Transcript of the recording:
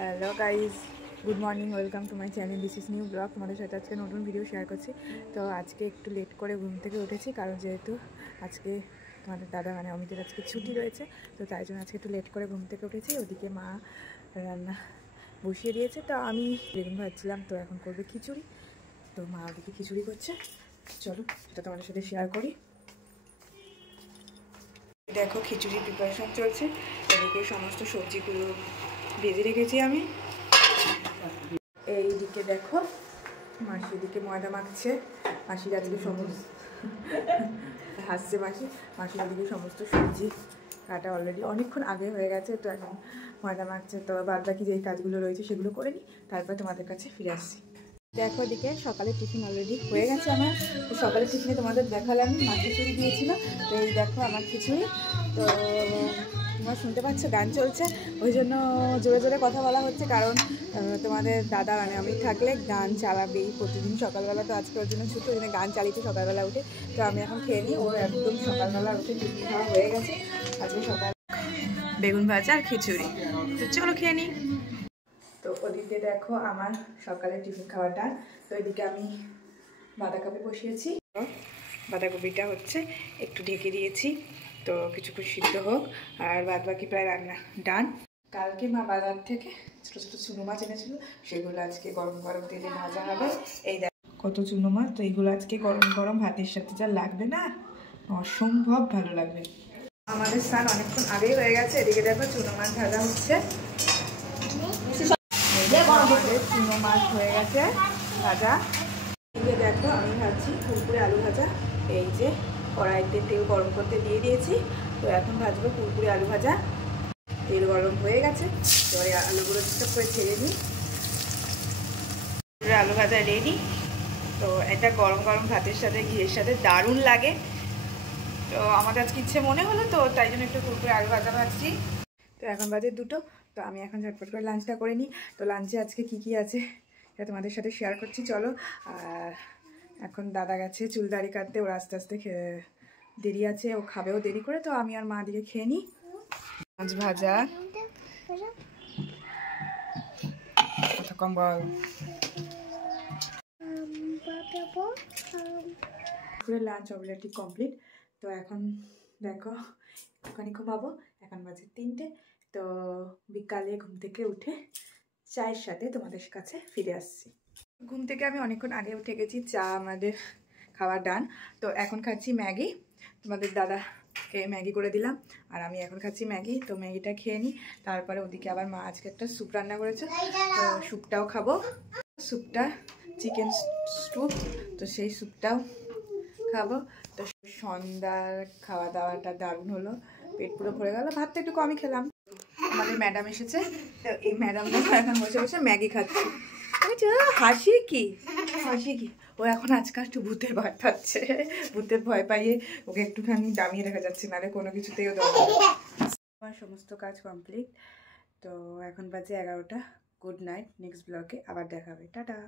Hello guys, good morning, welcome to my channel. This is new blog. তোমাদের সাথে আজকে নতুন ভিডিও শেয়ার করছি। তো আজকে একটু লেট করে ঘুম থেকে উঠেছি, কারণ যেহেতু আজকে তোমাদের দাদা মানে অমিতের আজকে ছুটি রয়েছে, তো তাই জন্য আজকে একটু লেট করে ঘুম থেকে উঠেছি। ওদিকে মা রান্না বসিয়ে দিয়েছে, তো আমি বেগুন ভাজছিলাম, তো এখন করবে খিচুড়ি। তো মা ওদিকে খিচুড়ি করছে, চলো সেটা তোমাদের সাথে শেয়ার করি। দেখো খিচুড়ির প্রিপারেশন চলছে। এদিকে সমস্ত সবজিগুলো ভেজে রেখেছি আমি। এইদিকে দেখো মাসি এদিকে ময়দা মাখছে। মাসির আজকে সমস্ত হাসছে মাসির ওদিকে সমস্ত সবজি কাটা অলরেডি অনেকক্ষণ আগে হয়ে গেছে, তো এখন ময়দা মাখছে। তো বাদ বাকি যেই কাজগুলো রয়েছে সেগুলো করে নিই, তারপর তোমাদের কাছে ফিরে আসছি। দেখো এদিকে সকালের টিফিন অলরেডি হয়ে গেছে আমার। তো সকালের টিফিনে তোমাদের দেখালাম, মা খিচুড়ি দিয়েছিল। তো এই দেখো আমার খিচুড়ি। তো তোমরা শুনতে পাচ্ছ গান চলছে, ওই জন্য জোরে জোরে কথা বলা হচ্ছে, কারণ তোমাদের দাদা মানে আমি থাকলে গান চালাবেই প্রতিদিন সকালবেলা। তো আজকে ওর জন্য ছুটি, ওই জন্য গান চালিয়েছি সকালবেলা উঠে। তো আমি এখন খেয়ে নিই, ওর একদম সকালবেলা উঠে টিফিন খাওয়া হয়ে গেছে আজকে সকাল। বেগুন ভাজা আর খিচুড়ি, তো চলো খেয়ে নিই। তো ওদিকে দেখো আমার সকালে টিফিন খাওয়াটা। তো এদিকে আমি বাঁধাকপি বসিয়েছি, বাঁধাকপিটা হচ্ছে একটু ঢেকে দিয়েছি, তো কিছুক্ষণ সিদ্ধ হোক। আর বাদ বাকি প্রায় রান্না ডান। কালকে মা বাজার থেকে ছোটো ছোটো চুনো মাছ এনেছিল, সেগুলো আজকে গরম গরম তেলে ভাজা হবে। এই দেখ কত চুনো মাছ, তো এইগুলো আজকে গরম গরম ভাতের সাথে যা লাগবে না, অসম্ভব ভালো লাগবে। আমাদের স্নান অনেকক্ষণ আগেই হয়ে গেছে। এদিকে দেখো চুনো মাছ ভাজা হচ্ছে, আমাদের চুনো মাছ হয়ে গেছে ভাজা। এদিকে দেখো আমি ভাজছি কুরকুরে আলু ভাজা। এই যে কড়াইতে তেল গরম করতে দিয়ে দিয়েছি, তো এখন ভাজবো কুরকুরে আলু ভাজা। তেল গরম হয়ে গেছে, এবারে আলুগুলো ঠিকঠাক করে ছেড়ে নিই। আলু ভাজা রেডি। তো এটা গরম গরম ভাতের সাথে ঘিয়ের সাথে দারুণ লাগে। তো আমাদের আজকে ইচ্ছে মনে হলো, তো তাই জন্য একটু কুরকুরে আলু ভাজা ভাজছি। তো এখন বাজে 2টো, তো আমি এখন ঝটপট করে লাঞ্চটা করে নিই। তো লাঞ্চে আজকে কি আছে এটা তোমাদের সাথে শেয়ার করছি, চলো। আর এখন দাদা গেছে চুল দাড়ি কাটতে, ওর আস্তে আস্তে দেরি আছে, ও খাবেও দেরি করে। তো আমি আর মা দিকে খেয়ে নিই। মাছ ভাজা, কথা কম বল। Lunch already complete. তো এখন দেখো একটুখানি ঘুমাবো। এখন বাজে 3টে। তো বিকালে ঘুম থেকে উঠে চায়ের সাথে তোমাদের কাছে ফিরে আসছি। ঘুম থেকে আমি অনেকক্ষণ আগে উঠে গেছি, চা আমাদের খাওয়া ডান। তো এখন খাচ্ছি ম্যাগি, তোমাদের দাদাকে ম্যাগি করে দিলাম, আর আমি এখন খাচ্ছি ম্যাগি। তো ম্যাগিটা খেয়ে নিই, তারপরে ওদিকে আবার মা আজকে একটা স্যুপ রান্না করেছে, তো স্যুপটাও খাবো। স্যুপটা চিকেন স্যুপ, তো সেই স্যুপটাও খাবো। তো সন্ধ্যার খাওয়া দাওয়াটা দারুণ হলো, পেট পুরো ভরে গেল। ভাতটা একটু কমই খেলাম। আমাদের ম্যাডাম এসেছে, তো এই ম্যাডামটা এখন বসে বসে ম্যাগি খাচ্ছি। হাসি কি ও এখন আজকাল একটু ভূতের ভয় পাচ্ছে, ভূতের ভয় পাইয়ে ওকে একটুখানি দামিয়ে রাখা যাচ্ছে, নাহলে কোনো কিছুতেও দরকার। আমার সমস্ত কাজ কমপ্লিট। তো এখন বাজে 11টা। গুড নাইট, নেক্সট ব্লগে আবার দেখা হবে, টাটা।